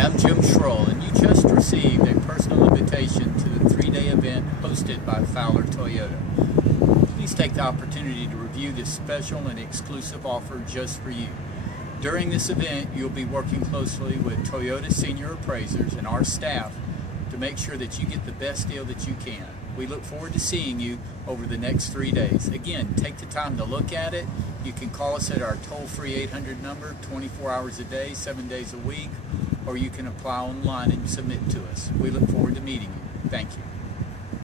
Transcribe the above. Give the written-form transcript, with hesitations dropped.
Hi, I'm Jim Schroll, and you just received a personal invitation to the 3-day event hosted by Fowler Toyota. Please take the opportunity to review this special and exclusive offer just for you. During this event, you'll be working closely with Toyota senior appraisers and our staff to make sure that you get the best deal that you can. We look forward to seeing you over the next 3 days. Again, take the time to look at it. You can call us at our toll-free 800 number 24 hours a day, 7 days a week, or you can apply online and submit to us. We look forward to meeting you. Thank you.